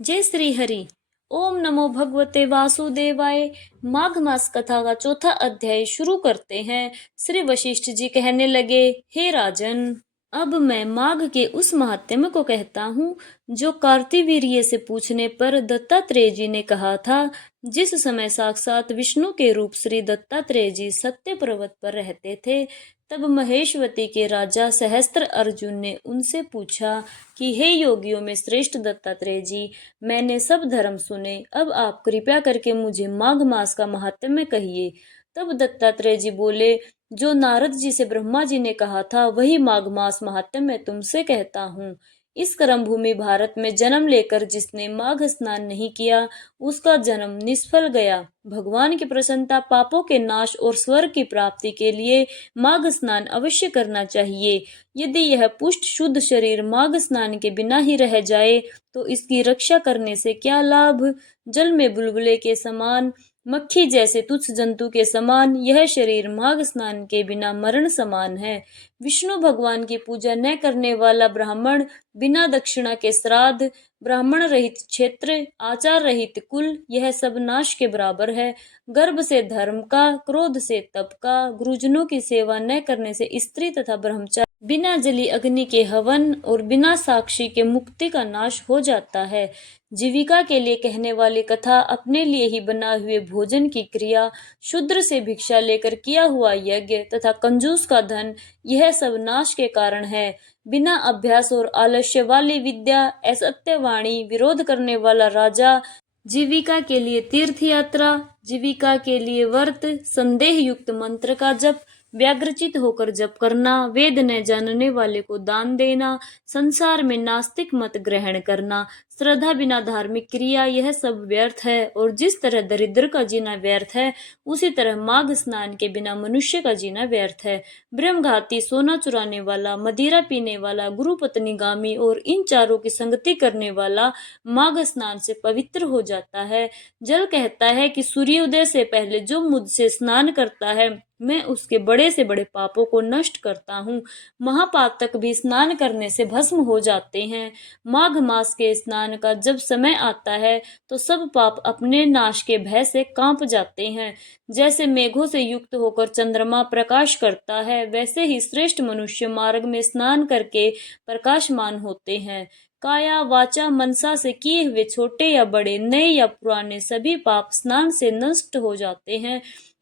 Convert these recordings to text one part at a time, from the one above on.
जय श्री हरि। ओम नमो भगवते वासुदेवाय। माघ मास कथा का चौथा अध्याय शुरू करते हैं। श्री वशिष्ठ जी कहने लगे, हे राजन, अब मैं माघ के उस महात्म्य को कहता हूँ जो कार्तिवीर्य से पूछने पर दत्तात्रेय जी ने कहा था। जिस समय साक्षात विष्णु के रूप श्री दत्तात्रेय जी सत्य पर्वत पर रहते थे, तब महेशवती के राजा सहस्त्र अर्जुन ने उनसे पूछा कि हे योगियों में श्रेष्ठ दत्तात्रेय जी, मैंने सब धर्म सुने, अब आप कृपया करके मुझे माघ मास का महात्म्य कहिए। तब दत्तात्रेय जी बोले, जो नारद जी से ब्रह्मा जी ने कहा था वही माघ मास महात्म्य मैं तुमसे कहता हूँ। इस कर्म भूमि भारत में जन्म लेकर जिसने माघ स्नान नहीं किया, उसका जन्म निष्फल गया। भगवान की प्रसन्नता, पापों के नाश और स्वर्ग की प्राप्ति के लिए माघ स्नान अवश्य करना चाहिए। यदि यह पुष्ट शुद्ध शरीर माघ स्नान के बिना ही रह जाए तो इसकी रक्षा करने से क्या लाभ। जल में बुलबुले के समान, मक्खी जैसे तुच्छ जंतु के समान यह शरीर माघ स्नान के बिना मरण समान है। विष्णु भगवान की पूजा न करने वाला ब्राह्मण, बिना दक्षिणा के श्राद्ध, ब्राह्मण रहित क्षेत्र, आचार रहित कुल, यह सब नाश के बराबर है। गर्भ से धर्म का, क्रोध से तप का, गुरुजनों की सेवा न करने से स्त्री तथा ब्रह्मचारी, बिना जली अग्नि के हवन और बिना साक्षी के मुक्ति का नाश हो जाता है। जीविका के लिए कहने वाली कथा, अपने लिए ही बना हुए भोजन की क्रिया, शूद्र से भिक्षा लेकर किया हुआ यज्ञ तथा कंजूस का धन, यह सब नाश के कारण है। बिना अभ्यास और आलस्य वाली विद्या, असत्य वाणी, विरोध करने वाला राजा, जीविका के लिए तीर्थ यात्रा, जीविका के लिए व्रत, संदेह युक्त मंत्र का जप, व्याग्रचित होकर जप करना, वेद न जानने वाले को दान देना, संसार में नास्तिक मत ग्रहण करना, श्रद्धा बिना धार्मिक क्रिया, यह सब व्यर्थ है। और जिस तरह दरिद्र का जीना व्यर्थ है, उसी तरह माघ स्नान के बिना मनुष्य का जीना व्यर्थ है। ब्रह्मघाती, सोना चुराने वाला, मदिरा पीने वाला, गुरु पत्नीगामी और इन चारों की संगति करने वाला माघ स्नान से पवित्र हो जाता है। जल कहता है कि सूर्योदय से पहले जो मुझसे स्नान करता है, मैं उसके बड़े से बड़े पापों को नष्ट करता हूँ। महापातक भी स्नान करने से भस्म हो जाते हैं। माघ मास के स्नान का जब समय आता है तो सब पाप अपने नाश के भय से कांप जाते हैं। जैसे मेघों से युक्त होकर चंद्रमा प्रकाश करता है, वैसे ही श्रेष्ठ मनुष्य मार्ग में स्नान करके प्रकाशमान होते हैं। काया वाचा मनसा से किए हुए छोटे या बड़े, नए या पुराने सभी पाप स्नान से नष्ट हो जाते हैं।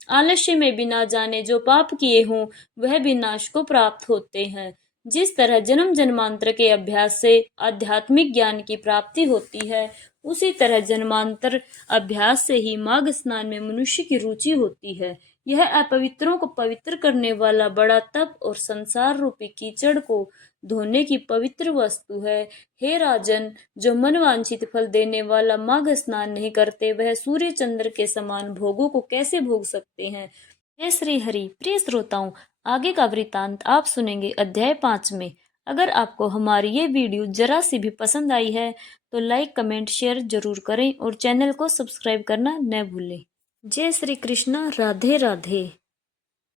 आलस्य में बिना जाने जो पाप किए हों वह भी नाश को प्राप्त होते हैं। जिस तरह जन्म जन्मांतर के अभ्यास से आध्यात्मिक ज्ञान की प्राप्ति होती है, उसी तरह जन्मांतर अभ्यास से ही माघ स्नान में मनुष्य की रुचि होती है। यह अपवित्रों को पवित्र करने वाला बड़ा तप और संसार रूपी कीचड़ को धोने की पवित्र वस्तु है। हे राजन, जो मनवांछित फल देने वाला माघ स्नान नहीं करते, वह सूर्य चंद्र के समान भोगों को कैसे भोग सकते हैं। जय श्री हरि। प्रिय श्रोताओं, आगे का वृतांत आप सुनेंगे अध्याय 5 में। अगर आपको हमारी ये वीडियो जरा सी भी पसंद आई है तो लाइक, कमेंट, शेयर जरूर करें और चैनल को सब्सक्राइब करना न भूलें। जय श्री कृष्ण। राधे राधे।